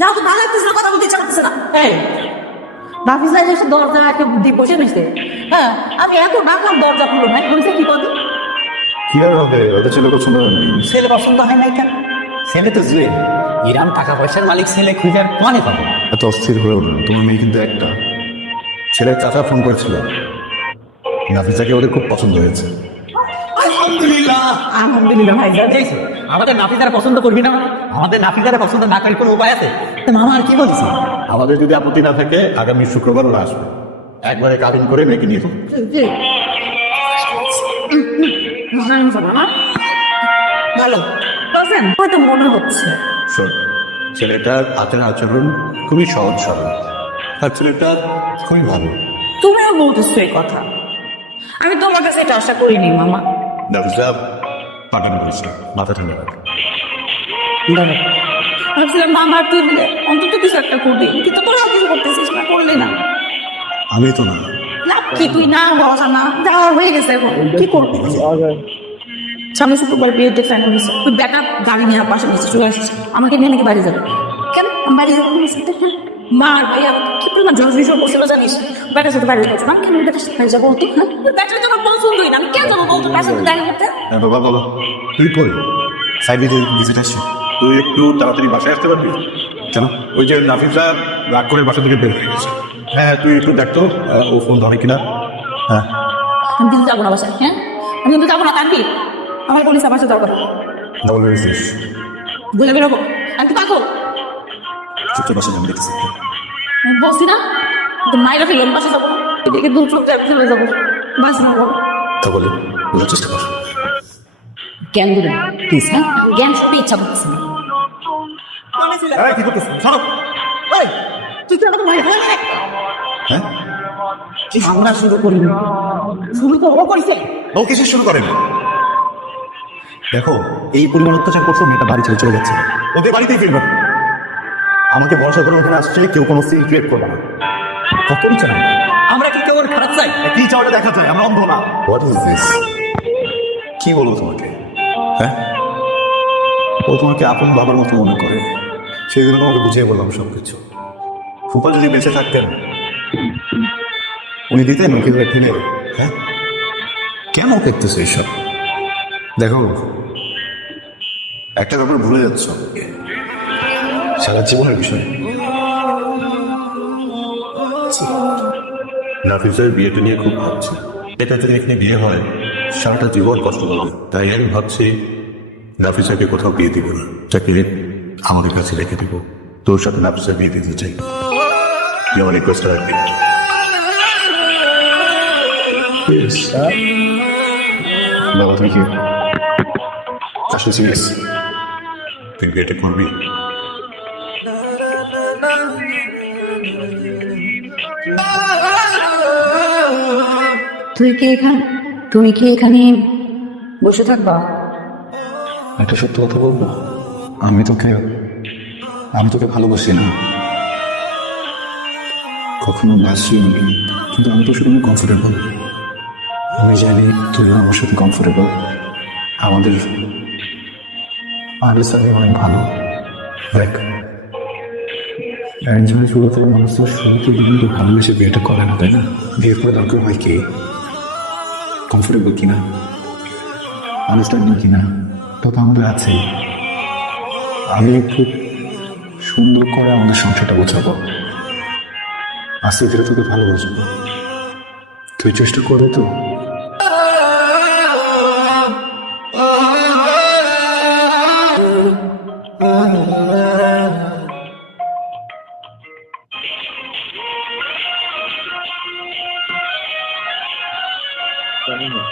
যাও তো ভালো লাগতেছে না, কথা বলতে ইচ্ছা করতেছে না। এই নাফিসা এসে দরজা একটা বুদ্ধি বসে রয়েছে। হ্যাঁ, আমি এত ডাকলাম দরজা খুলো না, বলছে কি করবি? কি আর হবে, ওদের ছেলে পছন্দ হয়নি। ছেলে পছন্দ হয় নাই কেন? ছেলে তো জুয়েল, ইরান টাকা পয়সার মালিক, ছেলে খুঁজে আর মানে পাবো। এত অস্থির হয়ে উঠল, তোমার মেয়ে কিন্তু একটা। ছেলের চাচা ফোন করেছিল, নাফিসাকে ওদের খুব পছন্দ হয়েছে। আলহামদুলিল্লাহ, আলহামদুলিল্লাহ ভাই, যা দেখছো আমাদের নাফিসারা পছন্দ করবি না? আমাদের নাফিসারা পছন্দ না করার কোনো উপায় আছে? তো মামা আর কি বলছি? আমাদের যদি আপত্তি না থাকে আগামী শুক্রবার ওরা আসবে, একবারে কাবিন করে মেয়েকে নিয়ে যাবো। ভালো বলছেন, হয়তো মনে হচ্ছে। শোন, ছেলেটার আচরণ খুবই সহজ সরল, আর ছেলেটা খুবই ভালো। তুমিও বলতেছো এই কথা, আমি তোমার কাছে এটা আশা করিনি মামা। নাফিসা পাঠানো করিস না, মাথা ঠান্ডা রাখ। ভাবছিলাম মামার তুই অন্তত কিছু একটা করবি, কিন্তু তোরা কিছু করতেছিস না, করলি না। আমি তো না। না কি তুই না ভরসা না, যাওয়া হয়ে গেছে, এখন কি করবি? সামনে শুক্রবার বিয়েতে ফ্যান হয়েছে, তুই ব্যাকআপ গাড়ি নিয়ে পাশে নিচে চলে আসিস, আমাকে নিয়ে নাকি বাড়ি যাবে। কেন বাড়ি যাবো? মার ভাই আমাকে কি পরিমাণ জল বিষয় করছিল জানিস? ব্যাটার সাথে বাড়ি যাবো, আমি কেন ব্যাটার সাথে বাড়ি যাবো? তুই ব্যাটার তোমার পছন্দই না, আমি কেন যাবো বলতো তার সাথে দেখা করতে? হ্যাঁ বাবা, বাবা তুই কই? সাইডে ভিজিট আসছি, তুই একটু তাড়াতাড়ি বাসায় আসতে পারবি? কেন? ওই যে নাফিসা রাগ করে বাসা থেকে বের হয়ে গেছে। হ্যাঁ তুই একটু দেখতো ও ফোন ধরে কিনা। হ্যাঁ আমি কিন্তু যাবো না বাসায়, হ্যাঁ আমি কিন্তু যাবো না, তার কি আমার পুলিশ আমার সাথে যাবো না, ডবল বেরিয়েছিস, বলে বেরোবো। আমি তো পাগল চুপচাপ বাসা যাবো, দেখতেছি। বলছি না, তো মায়েরা ফেলে আমি বাসা যাবো না, এদিকে দূর চোখ যাবে চলে যাবো, বাস না বলো। তা বলে বোঝার চেষ্টা কর। জ্ঞান দেবেন প্লিজ, হ্যাঁ জ্ঞান শুনতে ইচ্ছা করতেছে না। কি করতেছিস? ছাড়ো। তুই তো আমাকে ভয় হয় না, হ্যাঁ আমরা শুরু করিনি, শুরু তো ও করেছে। ও কিছু শুরু করেন। দেখো, এই পরিমাণ অত্যাচার করছো, মেয়েটা বাড়ি ছেড়ে চলে যাচ্ছে, ওদের বাড়িতেই ফিরবে। আমাকে ভরসা করে ওখানে আসছে, কেউ কোনো সিন ক্রিয়েট করবে না। কত চাই? আমরা কি কেউ ওর খারাপ চাই? কি চাওয়াটা দেখা যায়, আমরা অন্ধ না। What is this? কি বলবো তোমাকে? হ্যাঁ, ও তোমাকে আপন বাবার মতো মনে করে, সেই জন্য তোমাকে বুঝিয়ে বললাম সবকিছু। ফুপা যদি বেঁচে থাকতেন, উনি দিতেন ওকে ফেলে। হ্যাঁ, কেন দেখতেছো এইসব? দেখো, একটা ব্যাপার ভুলে যাচ্ছ, সারা জীবনের বিষয়। নাফিসের বিয়েটা নিয়ে খুব ভাবছি, এটা যদি এখানে বিয়ে হয় সারাটা জীবন কষ্ট করলাম। তাই আমি ভাবছি নাফিসাকে কোথাও বিয়ে দিব না, তাকে আমাদের কাছে রেখে দিব। তোর সাথে নাফিসা বিয়ে দিতে চাই, তুই আমার রিকোয়েস্ট রাখবি। বাবা তুমি কি আসলে সিরিয়াস? তুই বিয়েটা করবি? তুমি কি এখানে বসে থাকবা? একটা সত্য কথা বলবো, আমি তোকে ভালোবাসি না, কখনো বাসিও নি, কিন্তু আমি তো শুধু কমফোর্টেবল। আমি জানি তুইও আমার সাথে কমফোর্টেবল। আমাদের আন্ডারস্ট্যান্ডিং অনেক ভালো। দেখ, অ্যারেঞ্জ ম্যারেজ শুরু থেকে মানুষ তো শুরুতে দুজনকে ভালোবেসে বিয়েটা করে না, তাই না? বিয়ের পরে দরকার হয় কি কমফোর্টেবল কিনা, আন্ডারস্ট্যান্ডিং কিনা, তা তো আমাদের আছে। আমি খুব সুন্দর করে আমাদের সংসারটা গোছাবো, আস্তে ধীরে তোকে ভালোবাসবো। তুই চেষ্টা করবে তো? জানি না।